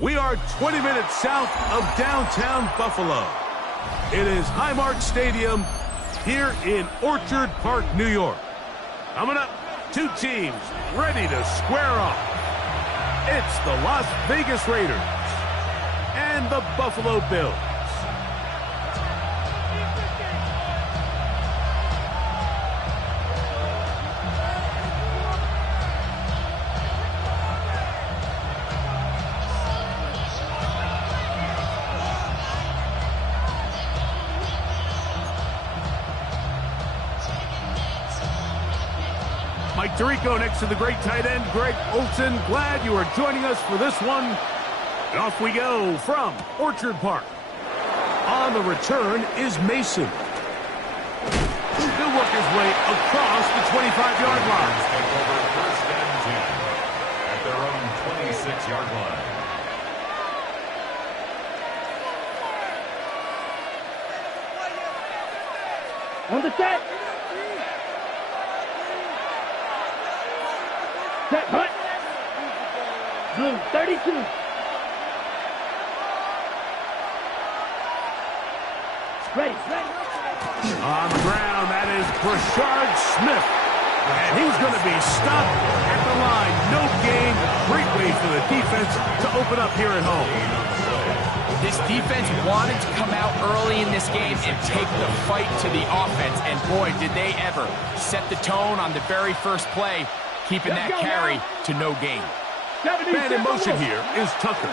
We are 20 minutes south of downtown Buffalo. It is Highmark Stadium here in Orchard Park, New York. Coming up, two teams ready to square off. It's the Las Vegas Raiders and the Buffalo Bills. Mike Tirico next to the great tight end, Greg Olsen. Glad you are joining us for this one. And off we go from Orchard Park. On the return is Mason. He'll work his way across the 25-yard line. Take over first and 10 at their own 26-yard line. On the set. Set, hut. Blue, 32. Ready. On the ground, that is Brashard Smith. And he's going to be stopped at the line. No gain. Great way for the defense to open up here at home. This defense wanted to come out early in this game and take the fight to the offense. And boy, did they ever set the tone on the very first play, keeping that carry to no gain. Man in motion here is Tucker.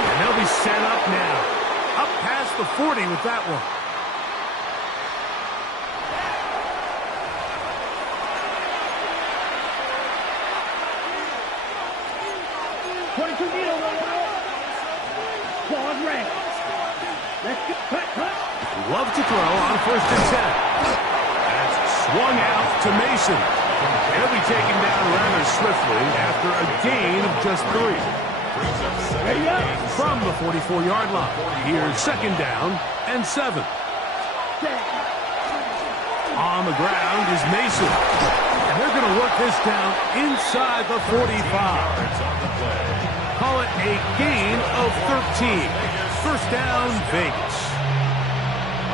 And they'll be set up now. Up past the 40 with that one. Love to throw on first and 10. That's swung out to Mason. He'll be taken down rather swiftly after a gain of just 3. From the 44-yard line. Here's second down and 7. On the ground is Mason. And they're going to work this down inside the 45. Call it a gain of 13. First down, Vegas.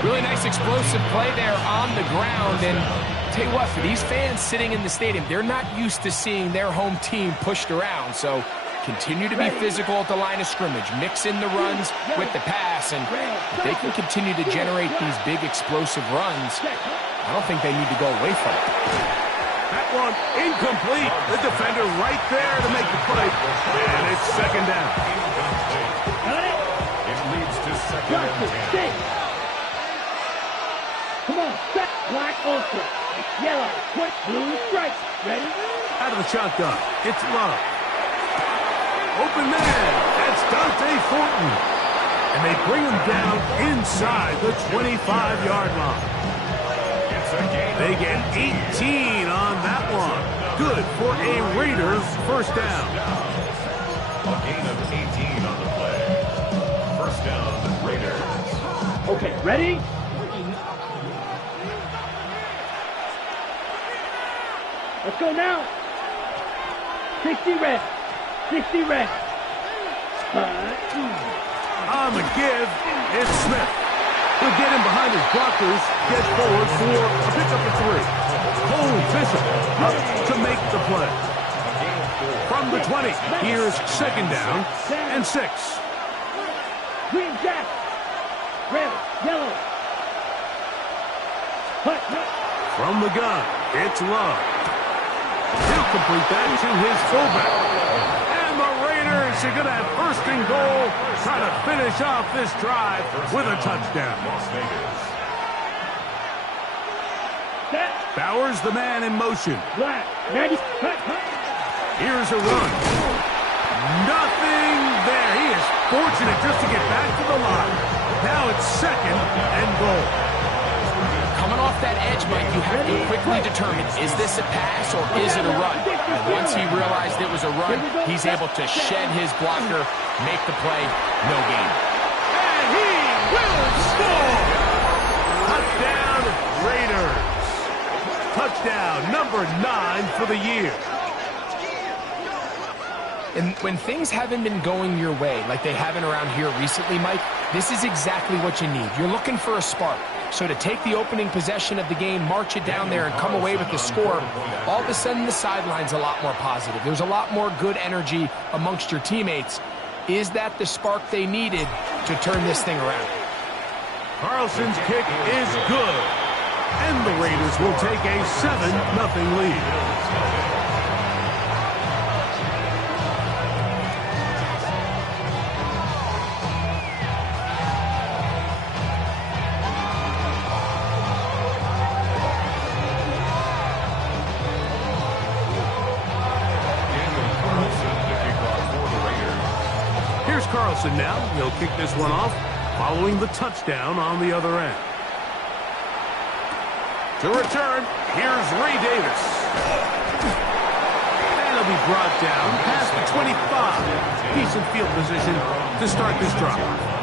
Really nice explosive play there on the ground. And tell you what, for these fans sitting in the stadium, they're not used to seeing their home team pushed around. So continue to be physical at the line of scrimmage. Mix in the runs with the pass. And if they can continue to generate these big explosive runs, I don't think they need to go away from it. That one incomplete. The defender right there to make the play. And it's second down. It leads to second and 10. Come on, set, black ultra, yellow, white, blue stripes. Ready? Out of the shotgun, it's Love. Open man, that's Dante Thornton. And they bring him down inside the 25-yard line. They get 18 on that one. Good for a Raiders first down. A gain of 18 on the play. First down, Raiders. Okay, ready? Let's go now. 60 red. 60 red. On the give, it's Smith. He'll get in behind his blockers, get forward for a pickup of 3. Cole Bishop up to make the play. From the 20, here's second down and 6. Green jack. Red, yellow. Hut. From the gun, it's Love. He'll complete that to his fullback. And the Raiders are going to have first and goal, trying to finish off this drive with a touchdown. Las Vegas. Bowers the man in motion. Black, 90. Here's a run. Nothing there. He is fortunate just to get back to the line. Now it's second and goal. Coming off that edge, Mike, you have to quickly determine, is this a pass or is it a run? And once he realized it was a run, he's able to shed his blocker, make the play, no gain. And he will score! Touchdown, Raiders. Touchdown number 9 for the year. And when things haven't been going your way, like they haven't around here recently, Mike, this is exactly what you need. You're looking for a spark. So to take the opening possession of the game, march it down there, and come away with the score, all of a sudden the sideline's a lot more positive. There's a lot more good energy amongst your teammates. Is that the spark they needed to turn this thing around? Carlson's kick is good. And the Raiders will take a 7-0 lead. Carlson now. He'll kick this one off following the touchdown on the other end. To return, here's Ray Davis. And he'll be brought down past the 25. Decent field position to start this drive.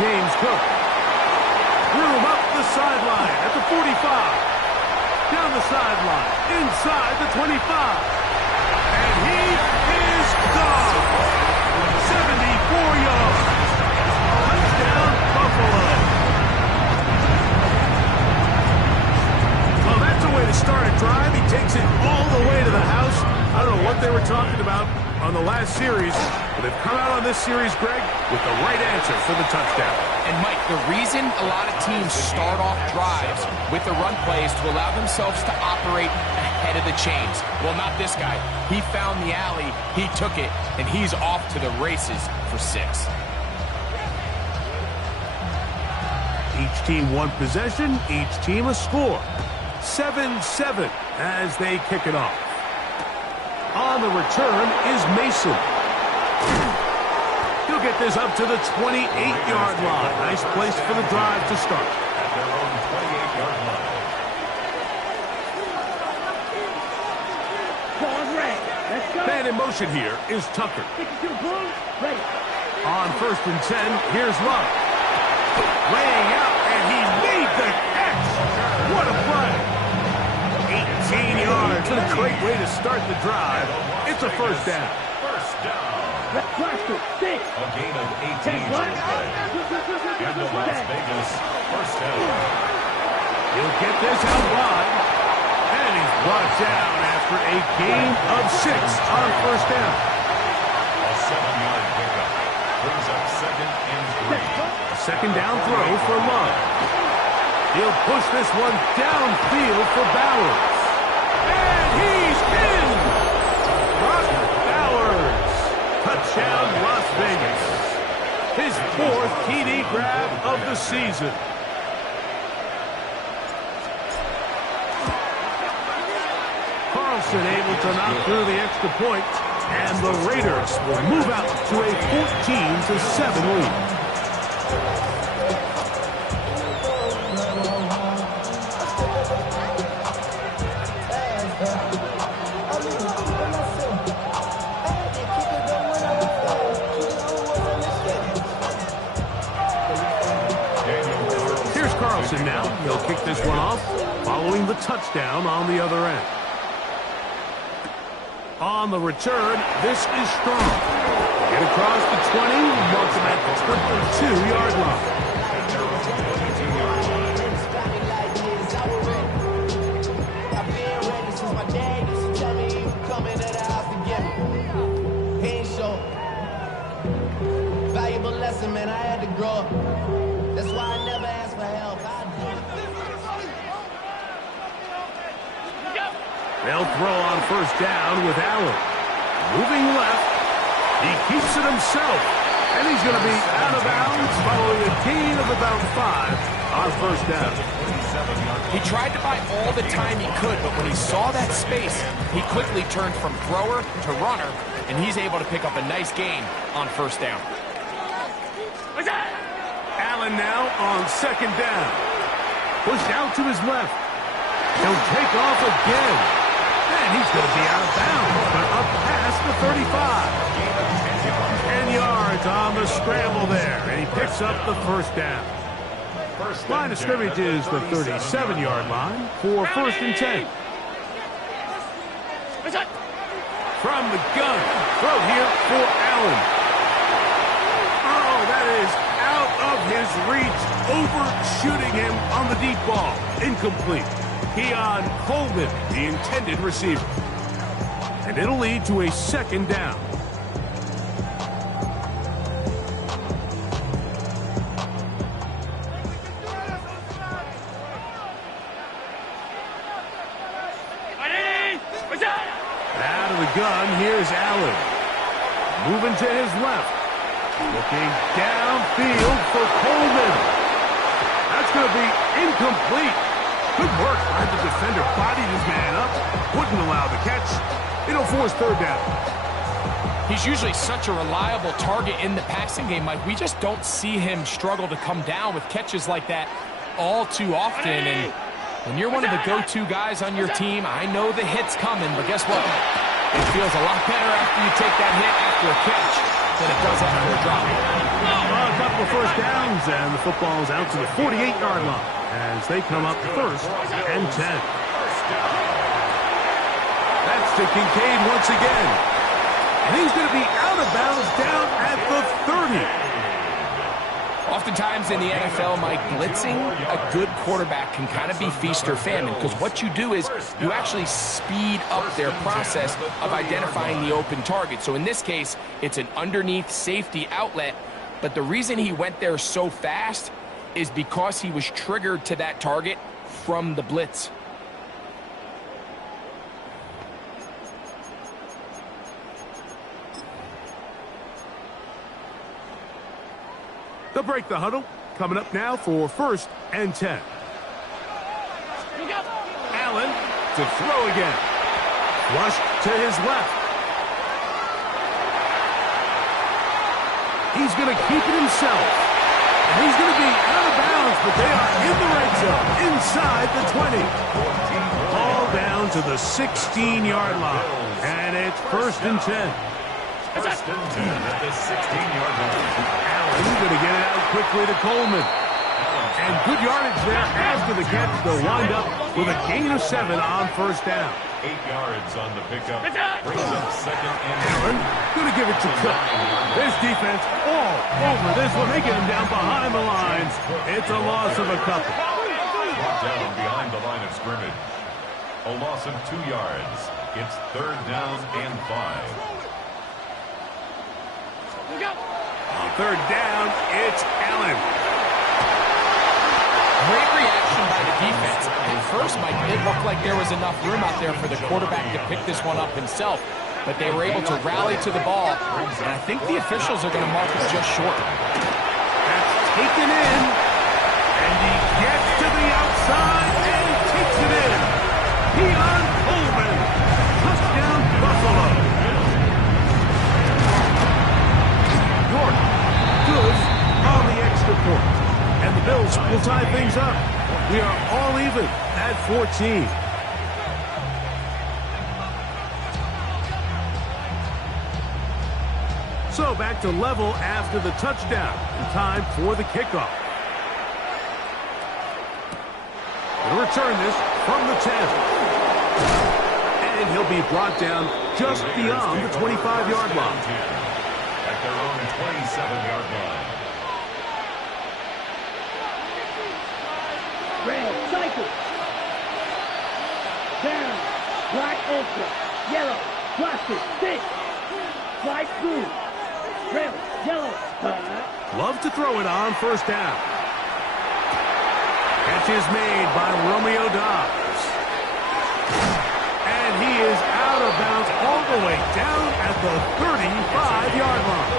James Cook. Room up the sideline at the 45. Down the sideline, inside the 25. And he is gone. 74 yards. Touchdown, Buffalo. Well, that's a way to start a drive. He takes it all the way to the house. I don't know what they were talking about on the last series, but they've come out on this series, Greg, with the right answer for the touchdown. And, Mike, the reason a lot of teams start off drives with the run play is to allow themselves to operate ahead of the chains. Well, not this guy. He found the alley, he took it, and he's off to the races for 6. Each team one possession, each team a score. 7-7 as they kick it off. On the return is Mason. He'll get this up to the 28-yard line. Nice place for the drive to start. At their own 28-yard line. Ball's ready. Let's go. Man in motion here is Tucker. 62 Blues, ready. On 1st and 10, here's Love. Laying out, and he made the catch. What a play. 18 yards. What a great way to start the drive. It's a first down. First down. Let's 6. A gain of 18 on the play. And the Las Vegas first down. He'll get this out wide. And he's brought down after a gain of 6 on first down. A 7-yard pickup. Brings up 2nd and 3. A second down throw for Love. He'll push this one downfield for Bowers. And he's in! Brock Bowers. Touchdown, Las Vegas. His 4th TD grab of the season. Carlson able to knock through the extra point, and the Raiders will move out to a 14-7 lead. Now he'll kick this one off following the touchdown on the other end. On the return, this is strong. Get across the 20, marks him at the 22-yard line. Valuable lesson, man. I had to grow up. That's why I never asked for help. They'll throw on first down with Allen. Moving left. He keeps it himself. And he's going to be out of bounds following a gain of about 5 on first down. He tried to buy all the time he could, but when he saw that space, he quickly turned from thrower to runner, and he's able to pick up a nice gain on first down. Allen now on second down. Pushed out to his left. He'll take off again. And he's going to be out of bounds, but up past the 35. 10 yards on the scramble there, and he picks up the first down. Line of scrimmage is the 37-yard line for first and 10. From the gun, throw here for Allen. Oh, that is out of his reach, overshooting him on the deep ball. Incomplete. Keon Coleman, the intended receiver. And it'll lead to a second down. Out of the gun, here's Allen. Moving to his left. Looking downfield for Coleman. That's going to be incomplete. Good work by the defender. Bodied his man up. Wouldn't allow the catch. It'll force third down. He's usually such a reliable target in the passing game, Mike. We just don't see him struggle to come down with catches like that all too often. And when you're one of the go-to guys on your team, I know the hit's coming, but guess what? It feels a lot better after you take that hit after a catch than it does after a drop. A couple of first downs, and the football's out to the 48-yard line as they come up first and 10. That's to Kincaid once again. And he's going to be out of bounds down at the 30. Oftentimes in the NFL, Mike, blitzing a good quarterback can kind of be feast or famine, because what you do is you actually speed up their process of identifying the open target. So in this case, it's an underneath safety outlet, but the reason he went there so fast is because he was triggered to that target from the blitz. They'll break the huddle. Coming up now for first and 10. Allen to throw again. Flushed to his left. He's going to keep it himself. And he's going to be out of bounds, but they are in the red zone, inside the 20. Ball down to the 16-yard line. And it's first and 10. First and 10 at the 16-yard line. Allen going to get it out quickly to Coleman. And good yardage there after the catch. They'll wind up with a gain of 7 on first down. 8 yards on the pickup. Brings up second and Allen going to give it to Cook. This defense all over this one, making him down behind the lines. It's a loss of a couple. Brought down behind the line of scrimmage. A loss of 2 yards. It's third down and 5. On third down, it's Allen. Great reaction by the defense. At first, Mike, it looked like there was enough room out there for the quarterback to pick this one up himself, but they were able to rally to the ball, and I think the officials are going to mark it just short. That's taken in, and he gets to the outside and takes it in. Keon Coleman, touchdown Buffalo. York, good on the extra point. And the Bills will tie things up. We are all even at 14. So back to level after the touchdown. And time for the kickoff. He'll return this from the 10. And he'll be brought down just beyond the 25-yard line. At their own 27-yard line. Red cycle. Down. Black ultra. Yellow. Plastic. Thick. Light blue. Red. Yellow. Love to throw it on first down. Catch is made by Romeo Dobbs. And he is out of bounds all the way down at the 35-yard line.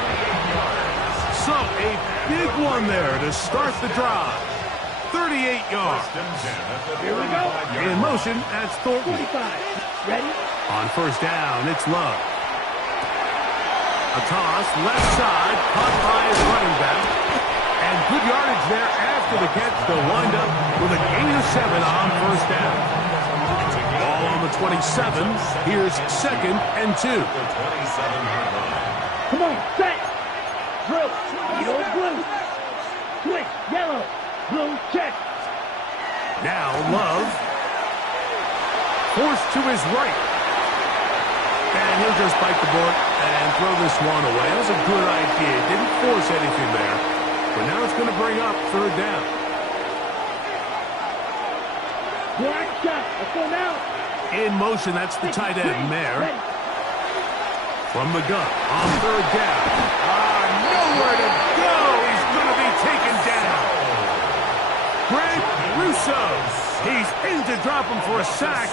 So a big one there to start the drive. 38 yards. Here we go. In motion, that's Thornton. 45. Ready? On first down, it's Love. A toss, left side, caught by his running back. And good yardage there after the catch. They'll wind up with a gain of 7 on first down. Ball on the 27. Here's 2nd and 2. Come on, set. Drill. Yellow, blue. Switch. Yellow. Blue, check. Now Love. Forced to his right. And he'll just bite the bullet and throw this one away. That was a good idea. Didn't force anything there. But now it's going to bring up 3rd down. Black shot. Let's go now. In motion, that's the tight end, Mayer. From the gun on 3rd down. Nowhere to go. He's going to be taken down. Greg Russo. He's in to drop him for a sack,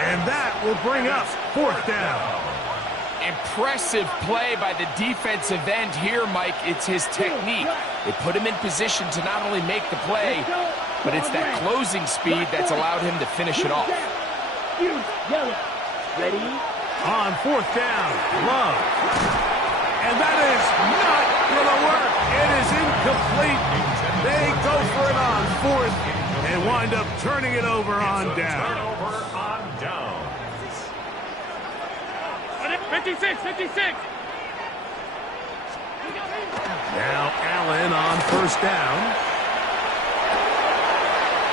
and that will bring up 4th down. Impressive play by the defensive end here, Mike. It's his technique. They put him in position to not only make the play, but it's that closing speed that's allowed him to finish it off. Yellow. Ready? On 4th down, Love. And that is not going to work. It is incomplete. They go for it on 4th and wind up turning it over on down. Turnover on downs. 56, 56. Now Allen on 1st down.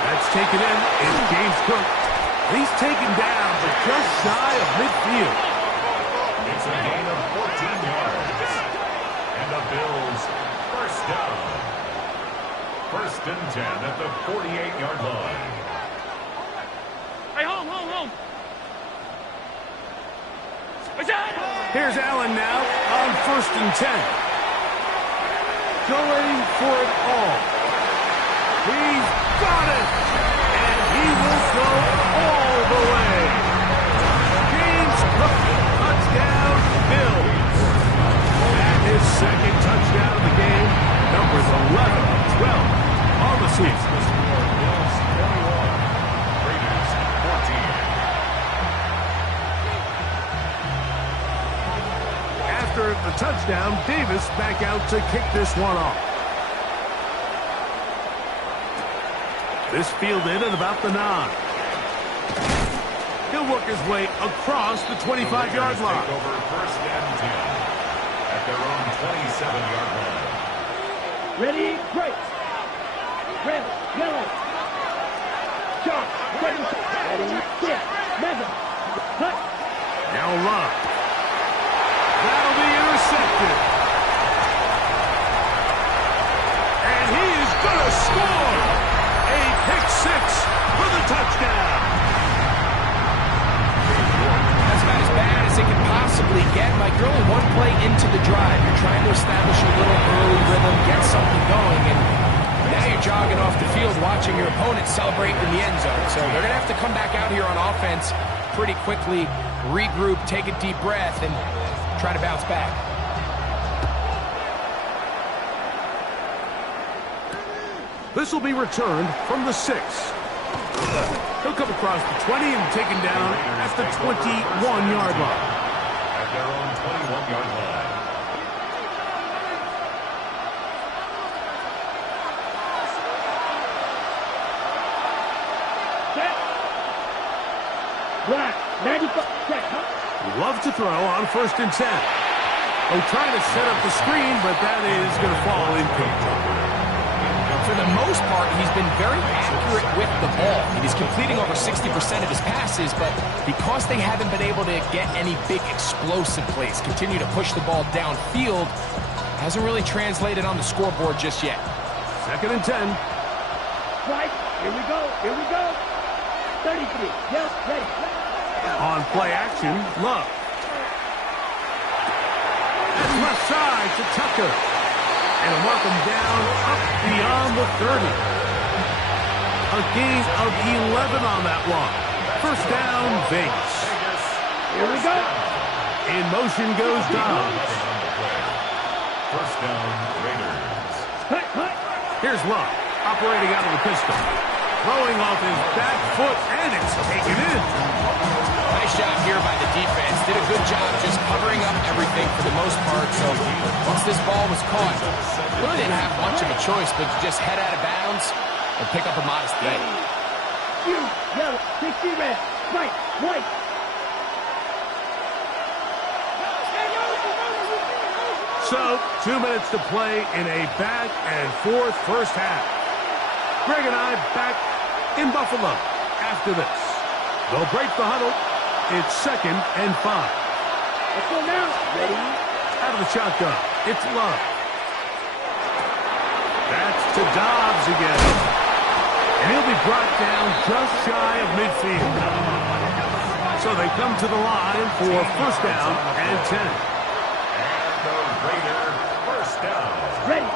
That's taken in. It's James Cook. He's taken down, but just shy of midfield. It's a gain of 14 yards. And the Bills, 1st down. 1st and 10 at the 48-yard line. Hey, home. Here's Allen now on 1st and 10. Going for it all. He's got it. And he will go all the way. James Cook, touchdown, Bills. And his 2nd touchdown of the game. Numbers 11 and 12 on the season. Bills 21. Raiders 14. After the touchdown, Davis back out to kick this one off. This fielded at about the 9. He'll work his way across the 25-yard line. Take over 1st and 10 at their own 27-yard line. Ready, break. Red, yellow. Sharp, ready, set, Madden. Cut. Now Love. That'll be intercepted. And he is going to score. A pick 6 for the touchdown. That's about as bad as it can possibly get. Mike, you're only one play into the drive. You're trying to establish a little early rhythm, get something going, and now you're jogging off the field watching your opponent celebrate in the end zone. So they're going to have to come back out here on offense pretty quickly, regroup, take a deep breath, and try to bounce back. This will be returned from the 6. He'll come across the 20 and taken down at the 21-yard line. At their own 21-yard line. Set. Black, 95, set, huh? Love to throw on 1st and 10. Oh, trying to set up the screen, but that is going to fall incomplete. For the most part, he's been very accurate with the ball. He's completing over 60% of his passes, but because they haven't been able to get any big explosive plays, continue to push the ball downfield, hasn't really translated on the scoreboard just yet. 2nd and 10. Right, here we go. 33, yep, ready. On play action, Love. That's left side to Tucker. And a mark him down up beyond the 30. A gain of 11 on that one. 1st down, Vegas. Here we go. In motion goes Dobbs. 1st down, Raiders. Hut. Here's Love, operating out of the pistol. Throwing off his back foot, and it's taken in. Nice job here by the defense. Did a good job just covering up everything for the most part. So once once this ball was caught, really didn't have much of a choice but to just head out of bounds and pick up a modest gain. You, yellow, 60 red, right, white. So, 2 minutes to play in a back-and-forth first half. Greg and I back in Buffalo after this. They'll break the huddle. It's 2nd and 5. Let's go now. Ready? Out of the shotgun, it's Love. That's to Dobbs again. And he'll be brought down just shy of midfield. So they come to the line for first down and 10. The Raider first down. Ready.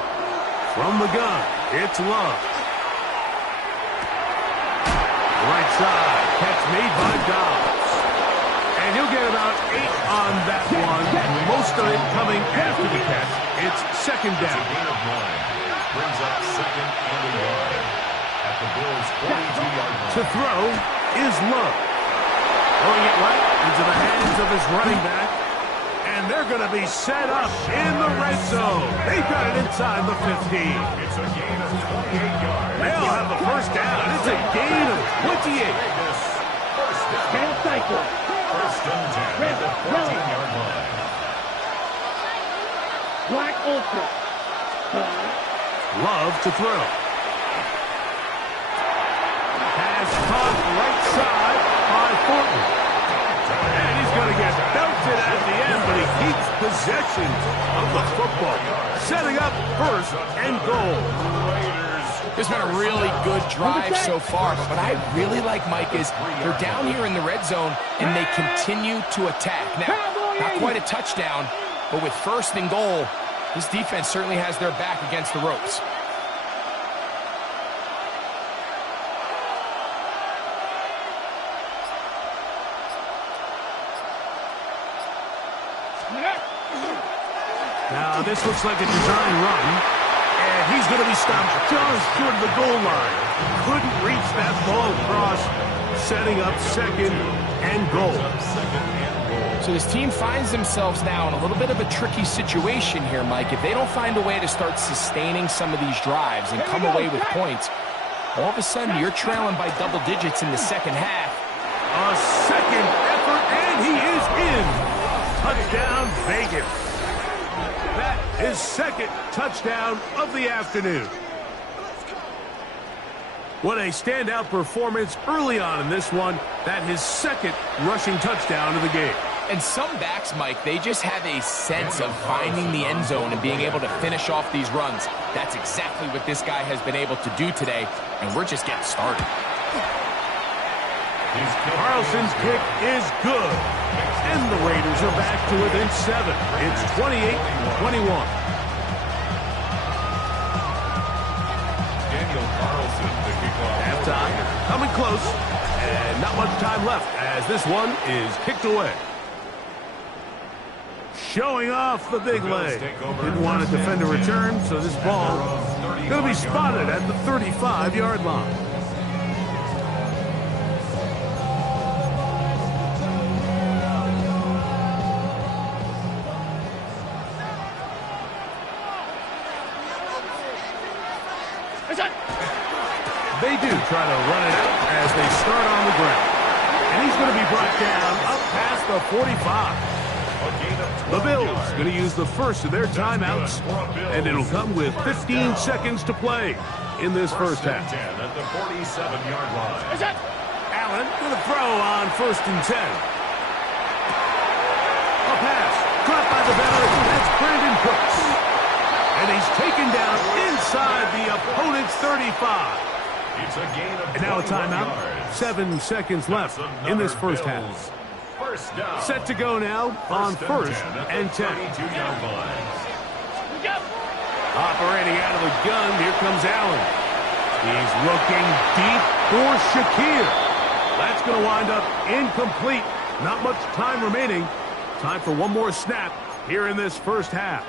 From the gun, it's Love. Right side, catch made by Dobbs. And he'll get about 8 on that one. Most of it coming after the catch. It's 2nd It's a down. gain of 1. Brings up 2nd and 1. At the Bills' 42-yard line. To throw is Love. Throwing it right into the hands of his running back. And they're going to be set up in the red zone. They've got it inside the 15. It's a gain of 28 yards. They'll have the first down. It's a gain of 28. First down. Stand cycle. First and 10 at the 14-yard line. Black ultra. Love to throw. Pass caught right side by Thornton. And he's going to get belted at the end, but he keeps possession of the football. Setting up first and goal. It's been a really good drive so far, but what I really like, Mike, is they're down here in the red zone, and they continue to attack. Now, not quite a touchdown, but with first and goal, this defense certainly has their back against the ropes. Now, this looks like a design run, and he's going to be stopped just short of the goal line. Couldn't reach that ball across, setting up 2nd and goal. So this team finds themselves now in a little bit of a tricky situation here, Mike. If they don't find a way to start sustaining some of these drives and come away with points, all of a sudden you're trailing by double digits in the second half. A second effort, and he is in. Touchdown, Vegas. That is 2nd touchdown of the afternoon. What a standout performance early on in this one. That his 2nd rushing touchdown of the game. And some backs, Mike, they just have a sense of finding the end zone and being able to finish off these runs. That's exactly what this guy has been able to do today, and we're just getting started. Carlson's kick is good. And the Raiders are back to within 7. It's 28-21. Daniel Carlson, the kickoff. Halftime coming close. And not much time left as this one is kicked away. Showing off the big leg. Didn't want to defend a return, so this ball going to be spotted at the 35-yard line. They do try to run it out as they start on the ground. And he's going to be brought down up past the 45. The Bills going to use the first of their timeouts, and it'll come with 15 seconds to play in this first half. At the 47-yard line. Allen going to throw on 1st and 10. A pass caught by the veteran. That's Brandon Cooks. And he's taken down inside the opponent's 35. It's a gain of And now a 21 timeout. yards. 7 seconds left in this first half. First down. Set to go now on 1st and 10. 32-yard line. Operating out of the gun, here comes Allen. He's looking deep for Shakir. That's going to wind up incomplete. Not much time remaining. Time for one more snap here in this first half.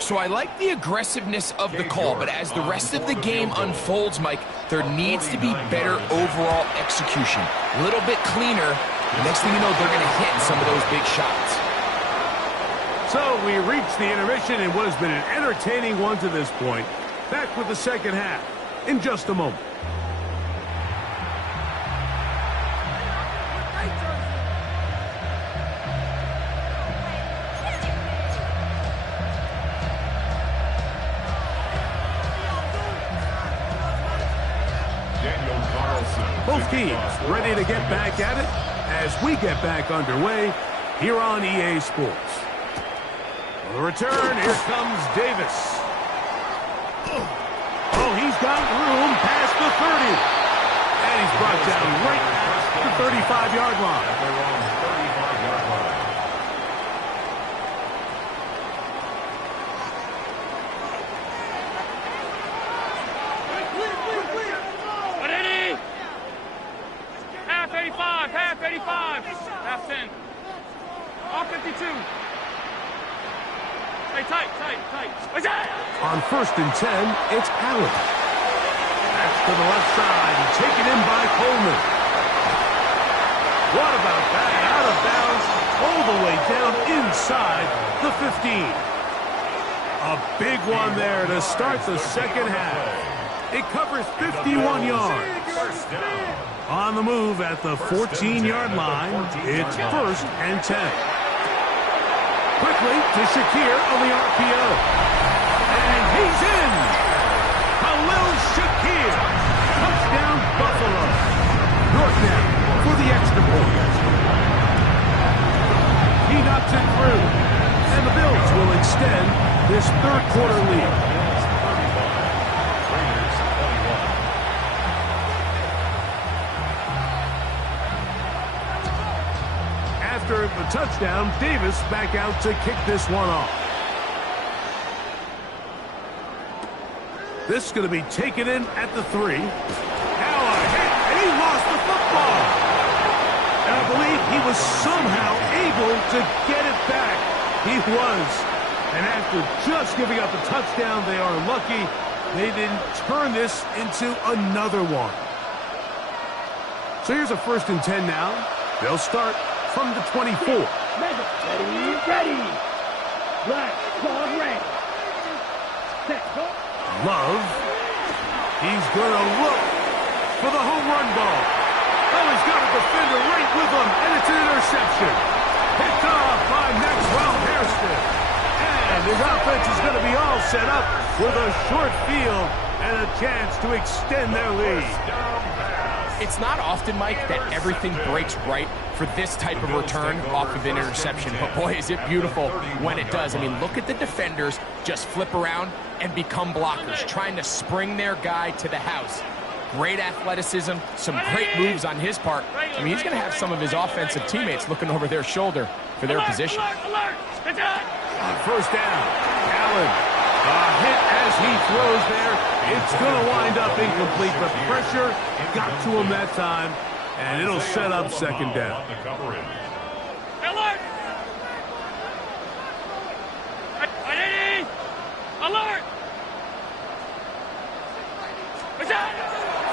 So I like the aggressiveness of the call, but as the rest of the game unfolds, Mike, there needs to be better overall execution. A little bit cleaner. Next thing you know, they're going to hit some of those big shots. So we reach the intermission in what has been an entertaining one to this point. Back with the second half in just a moment. Both teams ready to get back at it as we get back underway here on EA Sports. For the return, here comes Davis. Oh, he's got room past the 30. And he's brought down right at the 35-yard line. Half 85, half 10. All 52. Hey, tight. On 1st and 10, it's Allen. That's to the left side and taken in by Coleman. What about that? Out of bounds, all the way down inside the 15. A big one there to start the second half. It covers 51 yards. First down. On the move at the 14-yard line, it's 1st and 10. Quickly to Shakir on the RPO. And he's in! Khalil Shakir. Touchdown, Buffalo. North now for the extra point. He knocks it through. And the Bills will extend this third-quarter lead. After the touchdown, Davis back out to kick this one off. This is going to be taken in at the 3. Now a hit, and he lost the football. And I believe he was somehow able to get it back. He was. And after just giving up a touchdown, they are lucky they didn't turn this into another one. So here's a 1st and 10 now. They'll start from the 24. Ready. Black, ball red. Set, go. Love. He's going to look for the home run ball. Oh, he's got a defender right with him, and it's an interception. Picked off by Maxwell Hairston. And his offense is going to be all set up with a short field and a chance to extend their lead. It's not often, Mike, that everything breaks right for this type of return off of an interception. But boy, is it beautiful when it does. I mean, look at the defenders just flip around and become blockers, trying to spring their guy to the house. Great athleticism, some great moves on his part. I mean, he's going to have some of his offensive teammates looking over their shoulder for their position. On 1st down, Allen. A hit as he throws there. It's going to wind up incomplete, but pressure got to him that time, and it'll set up 2nd down. Alert! Alert!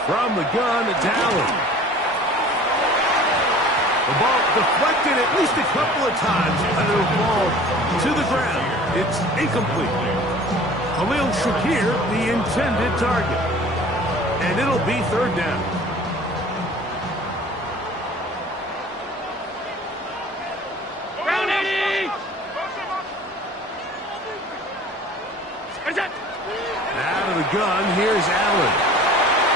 From the gun, it's Allen. The ball deflected at least a couple of times, and it'll fall to the ground. It's incomplete. Khalil Shakir, the intended target. And it'll be 3rd down. Round 80! Out of the gun, here's Allen.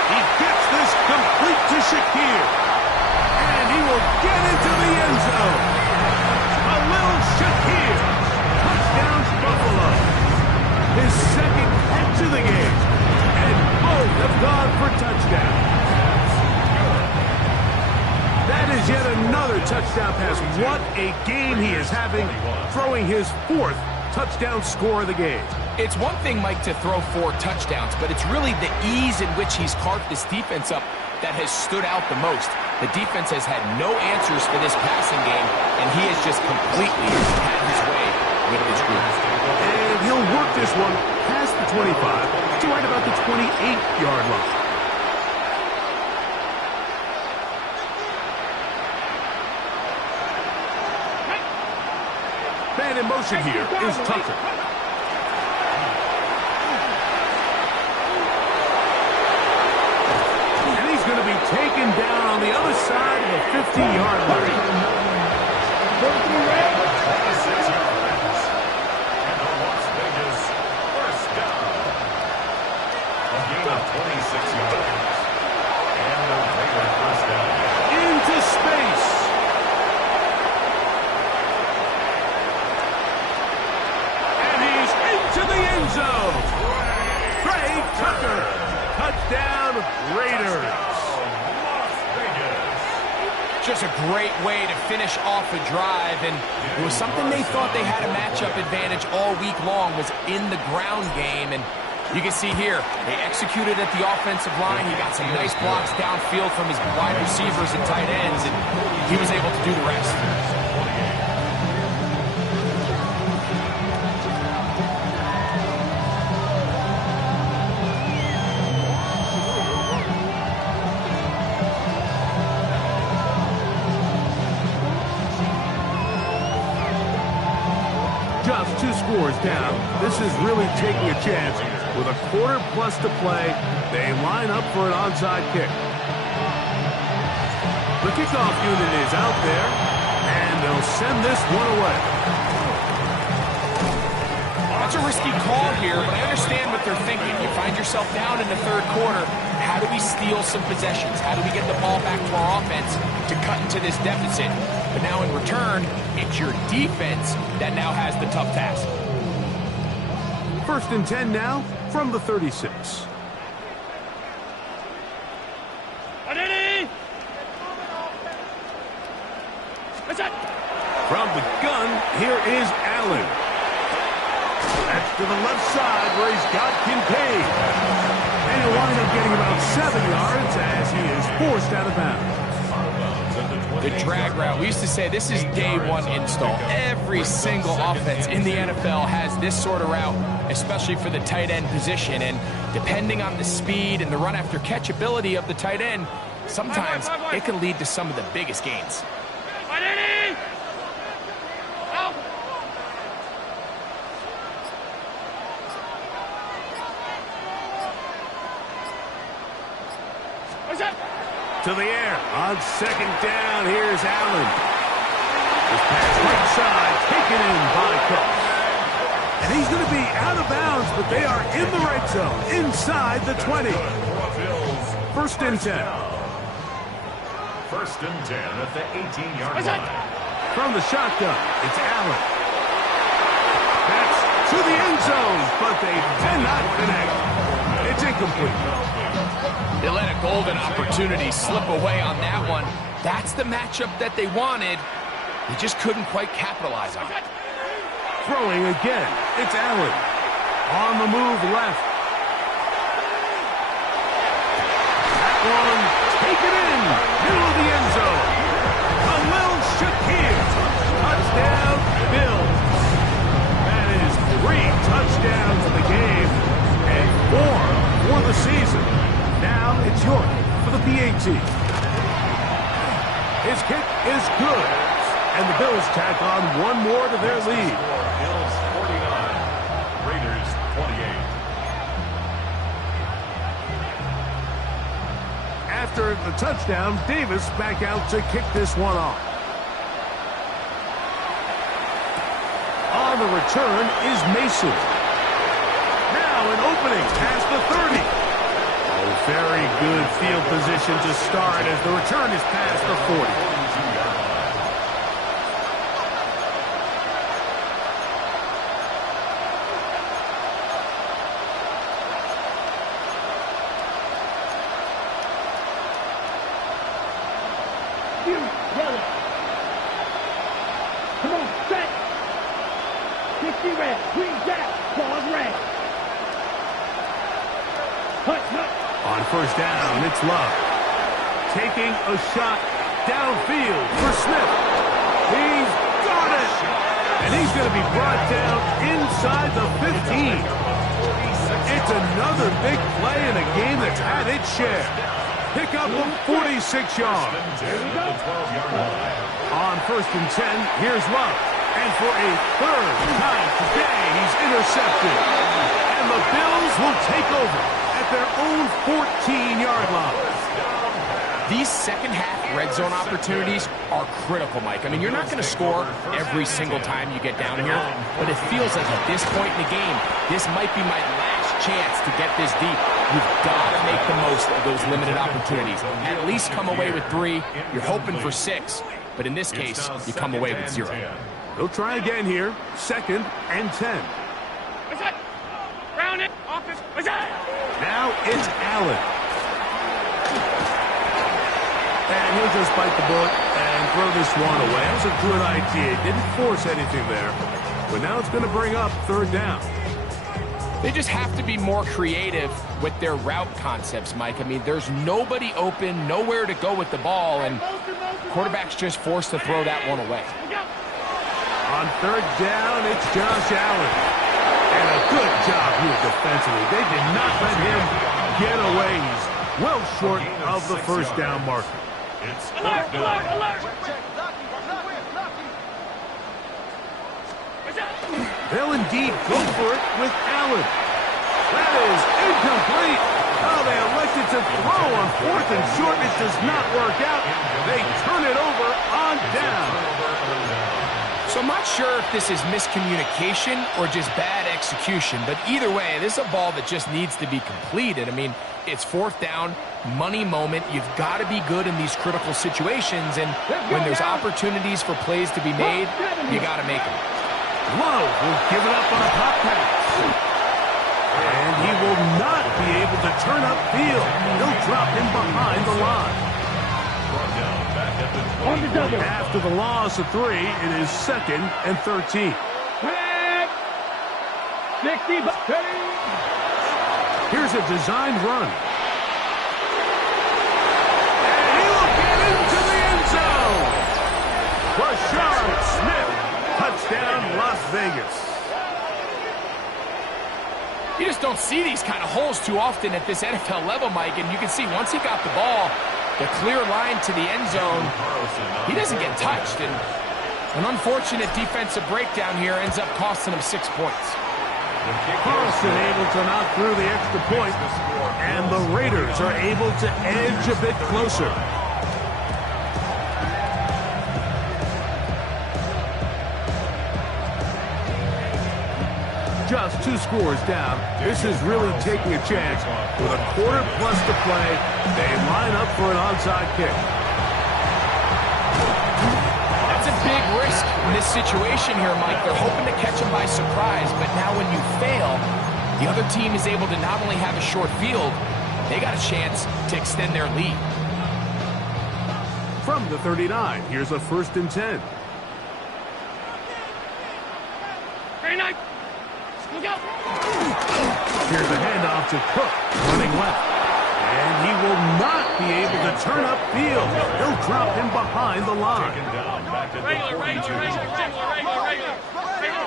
He gets this complete to Shakir. And he will get into the end zone. Khalil Shakir. Touchdown, Buffalo. His 2nd head to the game. And both have gone for touchdowns. That is yet another touchdown pass. What a game he is having, throwing his 4th touchdown score of the game. It's one thing, Mike, to throw 4 touchdowns, but it's really the ease in which he's carved this defense up that has stood out the most. The defense has had no answers for this passing game, and he has just completely had his way with this group. And he'll work this one past the 25 to right about the 28-yard line. Man in motion here is Tucker. And he's going to be taken down on the other side of the 50-yard line. 26 yards. And the Las Vegas first down. A gain of 26 yards. And the Raiders first down. Into space. And he's into the end zone. Trey Tucker. Touchdown, Raiders. Las Vegas. Just a great way to finish off a drive, and it was something they thought they had a matchup advantage all week long, was in the ground game. And you can see here, they executed at the offensive line. He got some nice blocks downfield from his wide receivers and tight ends, and he was able to do the rest. Just 2 scores down. This is really taking a chance. With a quarter plus to play, they line up for an onside kick. The kickoff unit is out there, and they'll send this one away. That's a risky call here, but I understand what they're thinking. You find yourself down in the third quarter. How do we steal some possessions? How do we get the ball back to our offense to cut into this deficit? But now in return, it's your defense that now has the tough task. 1st and 10 now from the 36. From the gun, here is Allen. That's to the left side where he's got Kincaid. And he'll wind up getting about 7 yards as he is forced out of bounds. The drag route. We used to say this is day one install. Every single offense in the NFL has this sort of route, especially for the tight end position. And depending on the speed and the run after catch ability of the tight end, sometimes it can lead to some of the biggest gains. To the air on 2nd down. Here's Allen. This pass right side taken in by Cook. And he's going to be out of bounds, but they are in the red zone inside the 20. 1st and 10. 1st and 10 at the 18-yard line. From the shotgun, it's Allen. That's to the end zone, but they cannot connect. It's incomplete. They let a golden opportunity slip away on that one. That's the matchup that they wanted. They just couldn't quite capitalize on it. Throwing again, it's Allen. On the move left. That one taken in, middle of the end zone. Khalil Shakir. Touchdown, Bills. That is 3 touchdowns in the game and 4 for the season. Now it's York for the PAT. His kick is good. And the Bills tack on one more to their lead. Bills 49, Raiders 28. After the touchdown, Davis back out to kick this one off. On the return is Mason. Now an opening past the 30. Very good field position to start as the return is past the 40. Yellow. Come on, set. 60 red. Green down. Pause red. Hut. On 1st down, it's Love. Taking a shot downfield for Smith. He's got it. And he's going to be brought down inside the 15. It's another big play in a game that's had its share. Pick up of 46 yards. On 1st and 10, here's Love. And for a third time today, he's intercepted. And the Bills will take over at their own 14-yard line. These second-half red zone opportunities are critical, Mike. I mean, you're not going to score every single time you get down here, but it feels like at this point in the game, this might be my last chance to get this deep. You've got to make the most of those limited opportunities. At least come away with 3. You're hoping for 6, but in this case, you come away with 0. They'll try again here. 2nd and 10. What's that? Round it. Office. What's that? Now it's Allen. And he'll just bite the bullet and throw this one away. That was a good idea. Didn't force anything there. But now it's going to bring up 3rd down. They just have to be more creative with their route concepts, Mike. I mean, there's nobody open, nowhere to go with the ball, and quarterback's just forced to throw that one away. On 3rd down, it's Josh Allen. And a good job here defensively. They did not let him get away. He's well short of the 1st down marker. It's Alert, alert, alert. They'll indeed go for it with Allen. That is incomplete. Oh, they elected to throw on 4th and short. It does not work out. They turn it over on down. So I'm not sure if this is miscommunication or just bad execution, but either way, this is a ball that just needs to be completed. I mean, it's 4th down, money moment. You've got to be good in these critical situations, and when there's opportunities for plays to be made, you got to make them. Love will give it up on a pop pass. And he will not be able to turn upfield. He'll drop him behind the line. On the double. After the loss of 3, it is 2nd and 13. 60. Here's a designed run. And he will get into the end zone. Rashard Smith, touchdown Las Vegas. You just don't see these kind of holes too often at this NFL level, Mike, and you can see once he got the ball, the clear line to the end zone, he doesn't get touched, and an unfortunate defensive breakdown here ends up costing him 6 points. Carlson able to knock through the extra point, and the Raiders are able to edge a bit closer. Just 2 scores down. This is really taking a chance. With a quarter plus to play, they line up for an onside kick. That's a big risk in this situation here, Mike. They're hoping to catch him by surprise, but now when you fail, the other team is able to not only have a short field, they got a chance to extend their lead. From the 39, here's a 1st and 10. Very nice. Look out. Here's a handoff to Cook, running left. And he will not be able to turn upfield. He'll drop him behind the line. Regular.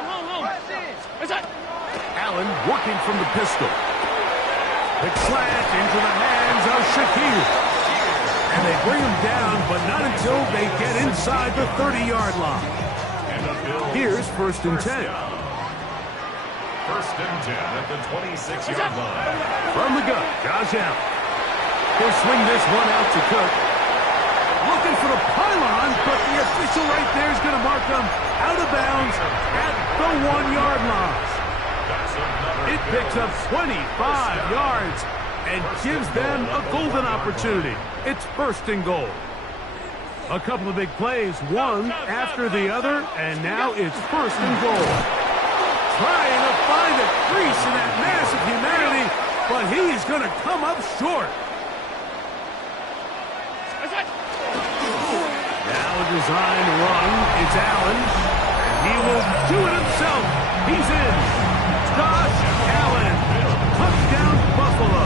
Home. What's that? Allen working from the pistol. The slant into the hands of Shakir. And they bring him down, but not until they get inside the 30-yard line. Here's 1st and 10. 1st and 10 at the 26-yard line. From the gun, Josh Allen. He'll swing this one out to Cook. Looking for the pylon, but the official right there is going to mark them out of bounds at the 1-yard line. It picks up 25 yards and gives them a golden opportunity. It's 1st and goal. A couple of big plays, one after the other, and now it's 1st and goal. Trying to find a crease in that mass of humanity, but he's going to come up short. Now a designed run. It's Allen, and he will do it himself. He's in. Josh Allen. Touchdown, Buffalo.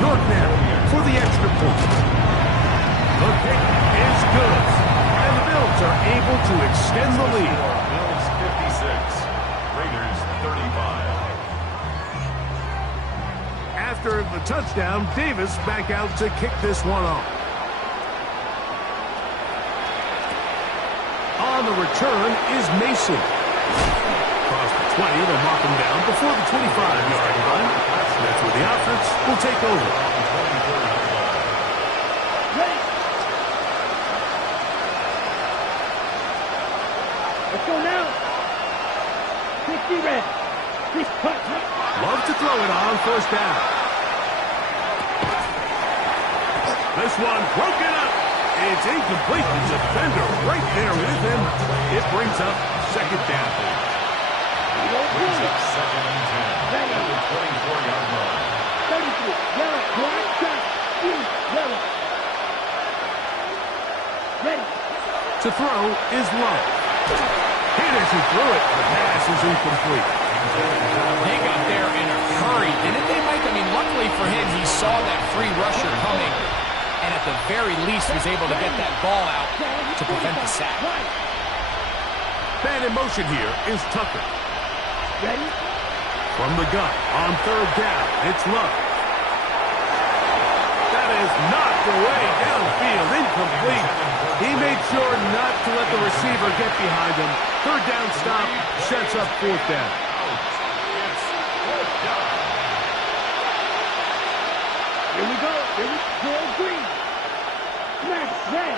York now for the extra point. The kick is good, and the Bills are able to extend the lead. Bills 56. Raiders 35. After the touchdown, Davis back out to kick this one off. On the return is Mason. Mason. Across the 20, they'll mark him down before the 25-yard line. That's where the offense will take over. Ready. Let's go now. 60 red. 6 cut. Love to throw it on first down. This one broken up. It's incomplete. The defender right there with him. It brings up second down. Brings up second and 10 at the 24-yard line. 33. Yellow. Black shot. Yellow. Ready. To throw is Love. Hit as he threw it. The pass is incomplete. They got there in a hurry, didn't they, Mike? I mean, luckily for him, he saw that free rusher coming, and at the very least was able to get that ball out to prevent the sack. Man in motion here is Tucker. Ready. From the gun on third down, it's Love. That is knocked away downfield, incomplete. He made sure not to let the receiver get behind him. Third down stop sets up fourth down. Here we go. Here we go. Green. Smash. Red.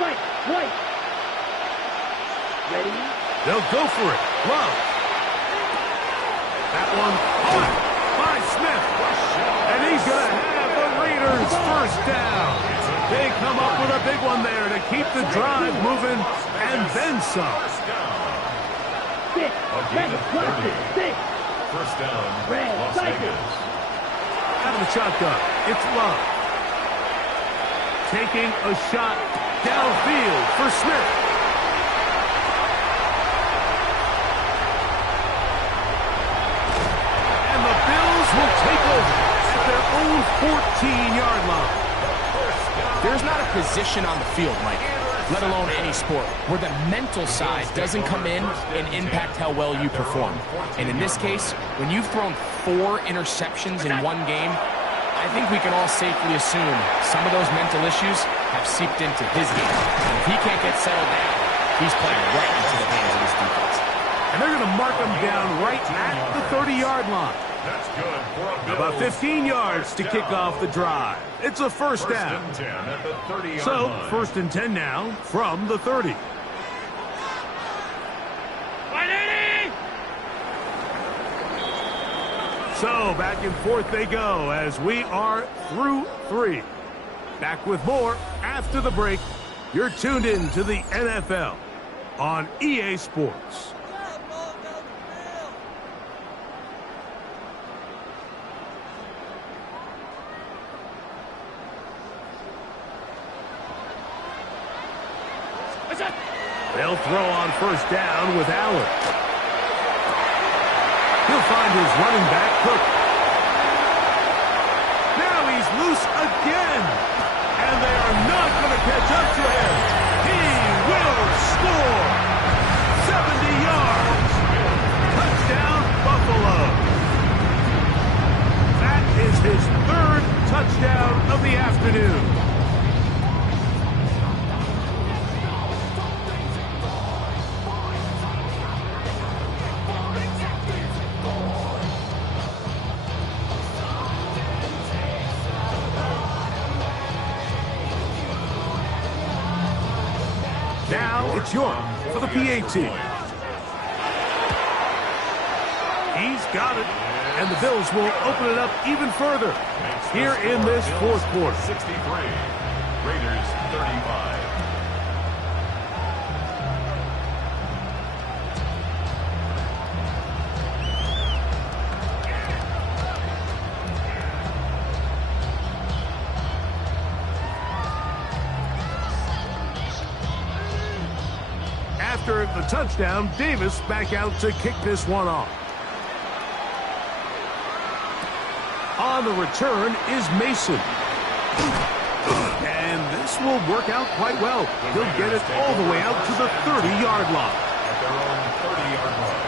White. White. Ready. They'll go for it. Love. That one caught by Smith. And he's going to have the Raiders first down. They come up with a big one there to keep the drive moving and then some. Six. Six. First down, Red. Las Vegas. Out of the shotgun, it's Love. Taking a shot downfield for Smith. And the Bills will take over at their own 14-yard line. There's not a position on the field, Mike, let alone any sport, where the mental side doesn't come in and impact how well you perform. And in this case, when you've thrown 4 interceptions in one game, I think we can all safely assume some of those mental issues have seeped into his game. And if he can't get settled down, he's playing right into the hands of his defense. And they're going to mark him down right at the 30-yard line. That's good for a Bills. About 15 yards to kick off the drive. It's a first down. First and 10 at the 30-yard So, line. first and 10 now from the 30. 180! So, back and forth they go as we are through 3. Back with more after the break. You're tuned in to the NFL on EA Sports. They'll throw on first down with Allen. He'll find his running back, Cook. Now he's loose again. And they are not going to catch up to him. He will score. 70 yards. Touchdown, Buffalo. That is his 3rd touchdown of the afternoon. Now it's York for the PAT. He's got it, and the Bills will open it up even further here in this fourth quarter. 63, Raiders 35. After the touchdown, Davis back out to kick this one off. On the return is Mason. And this will work out quite well. He'll get it all the way out to the 30-yard line. At their own 30-yard line.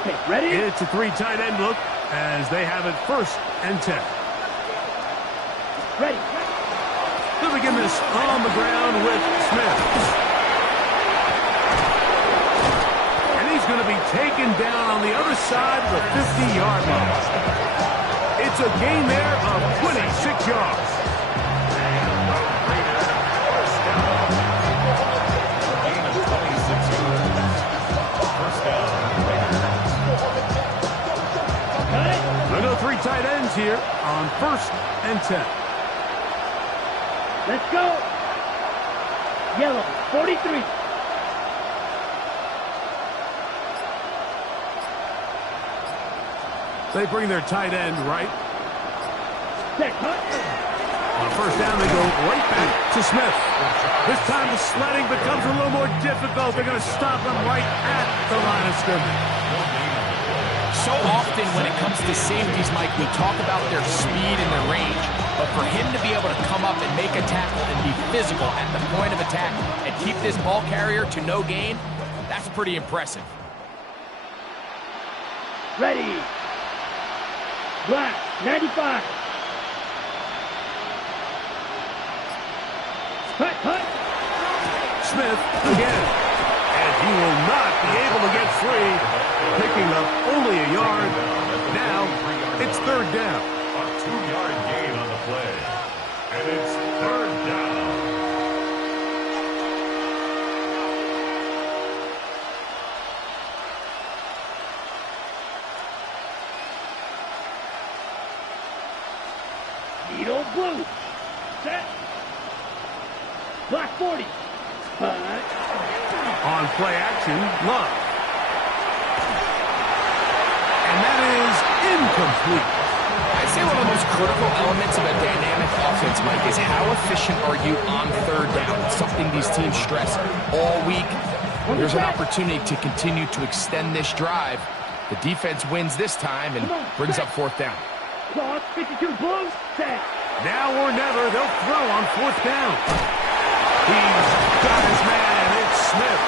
Okay, ready? It's a 3 tight end look as they have it first and 10. Ready. They'll begin this on the ground with Smith. And he's going to be taken down on the other side of the 50-yard line. It's a gain there of 26 yards. We'll go 3 tight ends here on 1st and 10. Let's go. Yellow, 43. They bring their tight end right. Set, huh? On 1st down, they go right back to Smith. This time the sledding becomes a little more difficult. They're going to stop him right at the line of scrimmage. So often when it comes to safeties, Mike, we talk about their speed and their range. But for him to be able to come up and make a tackle and be physical at the point of attack and keep this ball carrier to no gain, that's pretty impressive. Ready. Black, 95. Hut, hut. Smith again. And he will not be able to get free, picking up only a yard. Now it's 3rd down. A 2-yard gain on the play. And it's 3rd down. Needle blue. Set. Black 40. Hut. On play action, Love. And that is incomplete. I'd say one of the most critical elements of a dynamic offense, Mike, is how efficient are you on 3rd down? It's something these teams stress all week. There's an opportunity to continue to extend this drive. The defense wins this time and brings up 4th down. Cross, 52 blue. Set. Now or never, they'll throw on 4th down. He's got his man. It's Smith.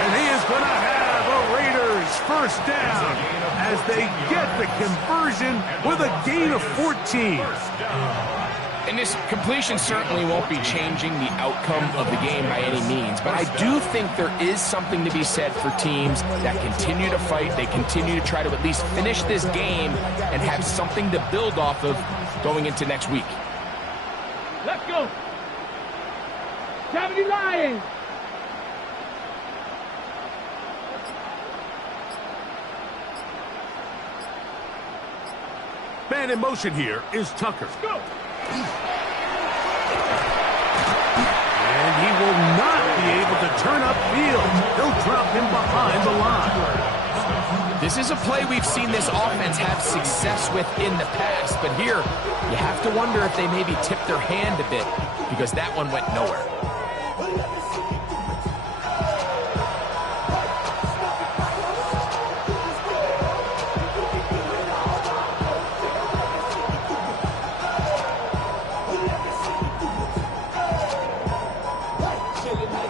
And he is going to have a Raiders 1st down as they get the conversion with a gain of 14. And this completion certainly won't be changing the outcome of the game by any means, but I do think there is something to be said for teams that continue to fight. They continue to try to at least finish this game and have something to build off of going into next week. Let's go. W Lions. Man in motion here is Tucker. Go. And he will not be able to turn upfield. They'll drop him behind the line. This is a play we've seen this offense have success with in the past, but here you have to wonder if they maybe tipped their hand a bit because that one went nowhere.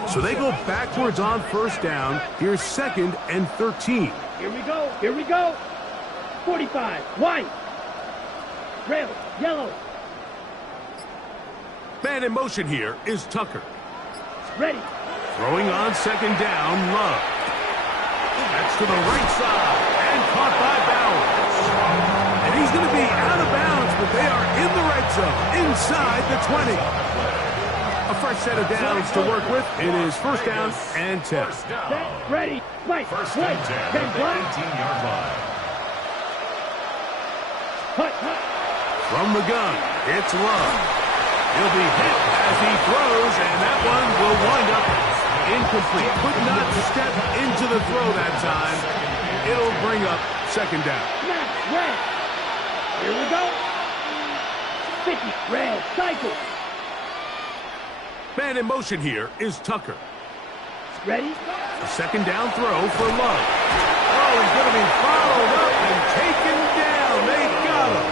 So they go backwards on 1st down. Here's 2nd and 13. Here we go. Here we go. 45. White. Red. Yellow. Man in motion here is Tucker. Ready. Throwing on 2nd down, Love. That's to the right side and caught by Bowers. And he's going to be out of bounds, but they are in the red zone inside the 20. A fresh set of downs to work with. It is 1st down and 10. Set. Ready. White. 1st White. and 10 at Then the black. 18-yard line. Hut, hut. From the gun, it's Love. He'll be hit as he throws, and that one will wind up incomplete. Could not step into the throw that time. It'll bring up 2nd down. Snap. Red. Here we go. 50. Red. Cycle. Man in motion here is Tucker. Ready. A 2nd down throw for Love. Oh, he's going to be followed up and taken down. They got him.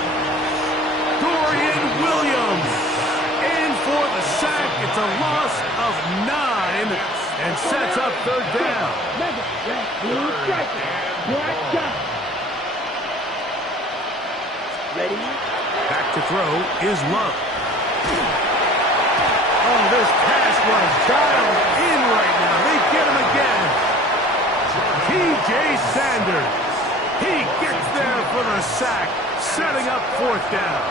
Dorian Williams in for the sack. It's a loss of 9 and sets up 3rd down. Remember, red, blue, striker. Black dot. Ready. Back to throw is Love. Jay Sanders. He gets there for the sack, setting up 4th down.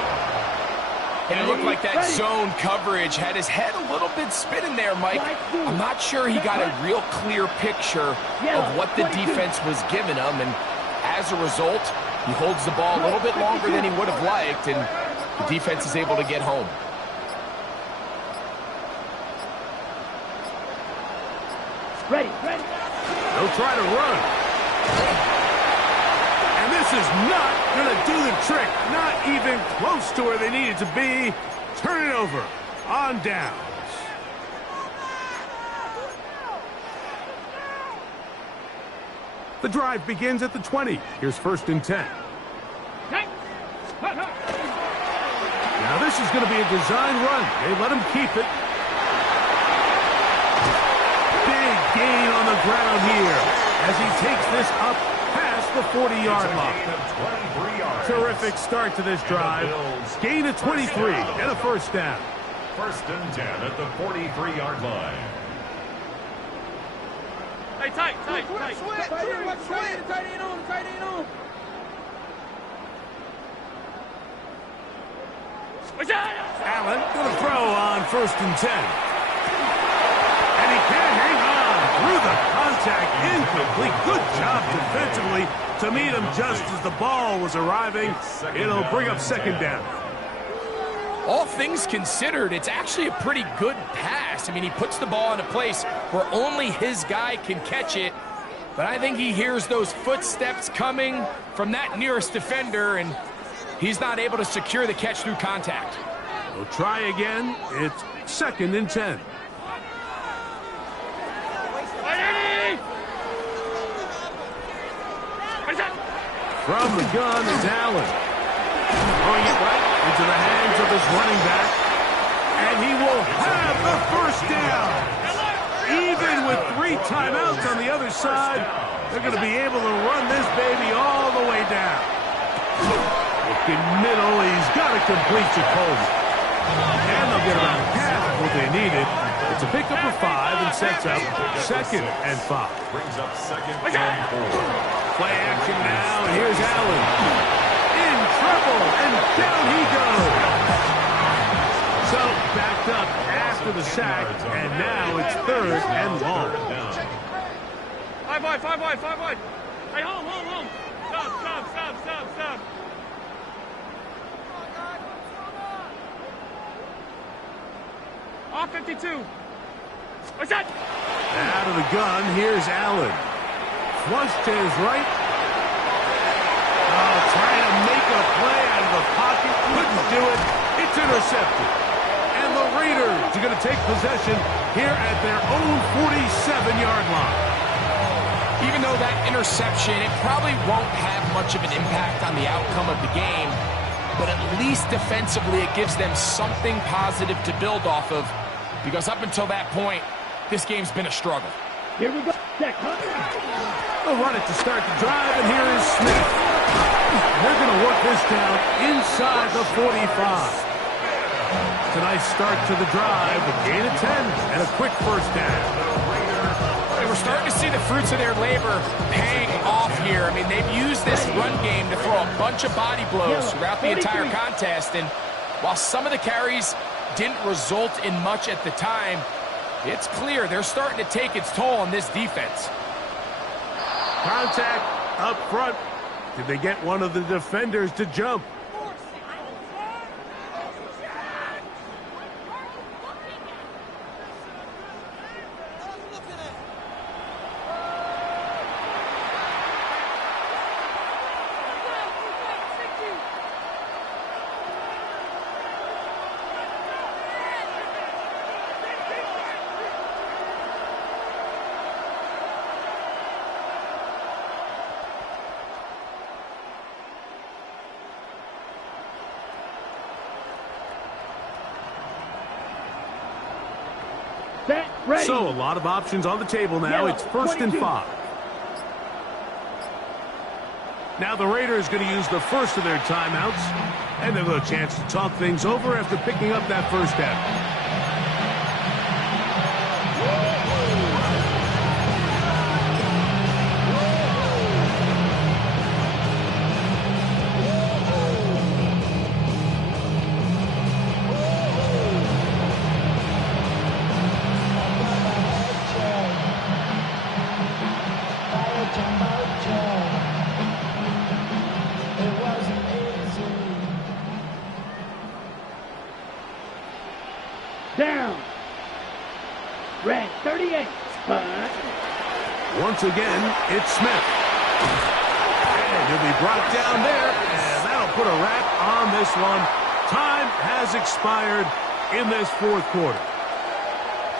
And it looked like that zone coverage had his head a little bit spinning there, Mike. I'm not sure he got a real clear picture of what the defense was giving him, and as a result, he holds the ball a little bit longer than he would have liked, and the defense is able to get home. Ready. They'll try to run. And this is not going to do the trick. Not even close to where they needed to be. Turn it over on downs. The drive begins at the 20. Here's 1st and 10. Now this is going to be a design run. They let him keep it. Big gain on the ground here as he takes this up past the 40-yard line. Terrific start to this drive. Gain of 23 and a 1st down. 1st and 10 at the 43-yard line. Hey, tight. Allen going to throw on 1st and 10. And he can't hang on through the contact. Incomplete. Good job defensively to meet him just as the ball was arriving. It'll bring up 2nd down. All things considered, it's actually a pretty good pass. I mean, he puts the ball in a place where only his guy can catch it. But I think he hears those footsteps coming from that nearest defender, and he's not able to secure the catch through contact. We'll try again. It's 2nd and 10. From the gun is Allen. Throwing it right into the hands of his running back. And he will have the 1st down. Even with 3 timeouts on the other side, they're going to be able to run this baby all the way down. Looking middle, he's got to complete Jacoby. And they'll get around half of what they needed. It's a pickup of 5 and sets up 2nd and 5. Brings up 2nd and 4. Play action now, and here's Allen. In trouble, and down he goes. So, backed up after the sack, and now it's 3rd and long. 5 wide. Hey, home. Stop. Off 52. What's that? Out of the gun, here's Allen. Flush to his right. Oh, trying to make a play out of the pocket. Couldn't do it. It's intercepted. And the Raiders are going to take possession here at their own 47-yard line. Even though that interception, it probably won't have much of an impact on the outcome of the game, but at least defensively it gives them something positive to build off of, because up until that point, this game's been a struggle. Here we go. They'll run it to start the drive, and here is Smith. They're going to work this down inside the 45. It's a nice start to the drive, a gain of 10, and a quick 1st down. And we're starting to see the fruits of their labor paying off here. I mean, they've used this run game to throw a bunch of body blows throughout the entire contest, and while some of the carries didn't result in much at the time, it's clear they're starting to take its toll on this defense. Contact up front. Did they get one of the defenders to jump? So, a lot of options on the table now. It's 1st and 5. Now the Raiders going to use the first of their timeouts, and they'll have a chance to talk things over after picking up that 1st down. down. Red 38. Spot. Once again, it's Smith. And he'll be brought down there, and that'll put a wrap on this one. Time has expired in this fourth quarter.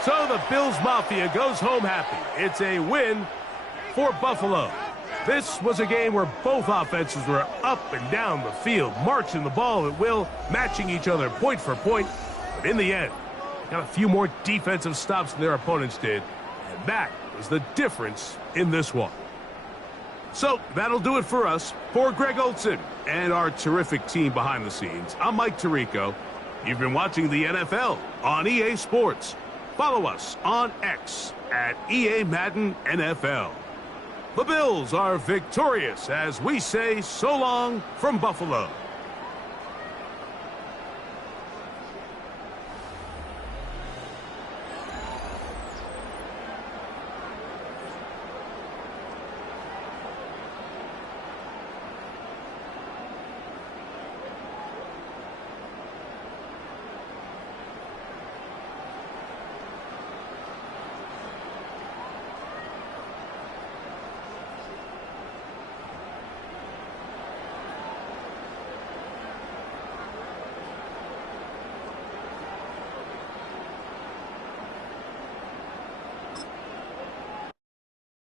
So the Bills Mafia goes home happy. It's a win for Buffalo. This was a game where both offenses were up and down the field, marching the ball at will, matching each other point for point. But in the end, got a few more defensive stops than their opponents did, and that was the difference in this one. So that'll do it for us. For Greg Olson and our terrific team behind the scenes, I'm Mike Tirico. You've been watching the NFL on EA Sports. Follow us on X at EA Madden NFL. The Bills are victorious as we say so long from Buffalo.